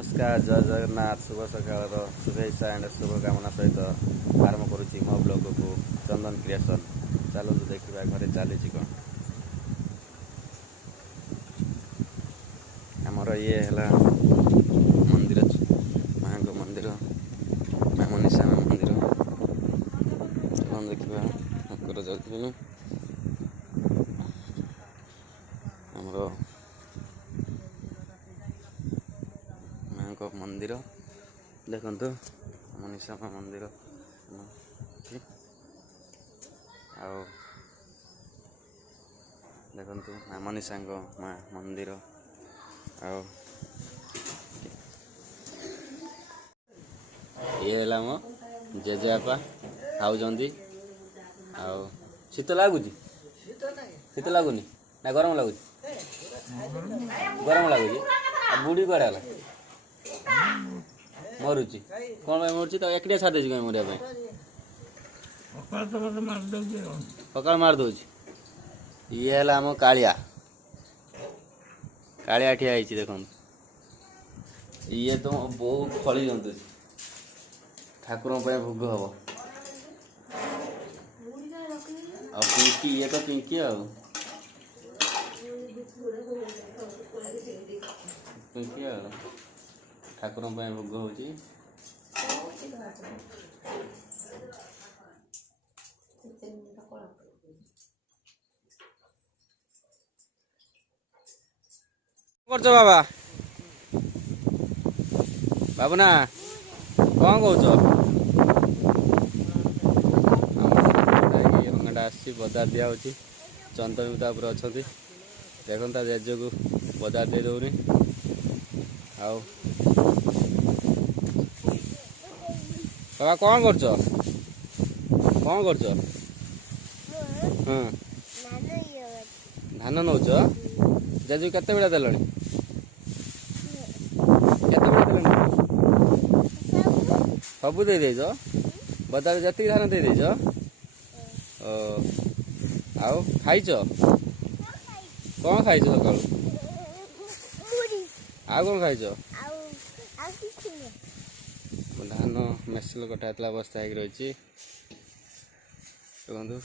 नमस्कार जय जगन्नाथ शुभ सकाल शुभेच्छा एंड शुभकामना सहित आरंभ करुच्ची मो ब्लॉग को चंदन क्रिएशन चलो देखा घरे चली कौन आमर ये है मंदिर माँ मंदिर माँ मनीषा मंदिर चलो देखा मकर जाऊँ आमर मंदिर देखु मनीषा मंदिर देखु माँ मनीषा माँ मंदिर ये मो जेजेबापा खाऊँच शीत लगुच शीत लगुनि ना गरम लगुच गरम लगुच बुढ़ी कड़े मरुची कौन मरुची तो एक छाड़ी कहीं मरिया सका मार दौर ये है आम कालिया कालिया ठिया देख ये तो बहुत फली जंतु ठाकुर भोग हम और पिंकी ये तो पिंकी पिंकी ठाकुर भोग हो बाबा बाबूना कौन कौच आसी बजार दिया चंदन भी अच्छा देखता जेजे को बजार दे दौनी बाबा कौन कर धान नौ जेजु केते बेला देल सबू दे देज बजार जी धान दे देज आउ खाई कौन खाई सका आ कौन खाई धान मेसिल कटा बस्ता रही देखु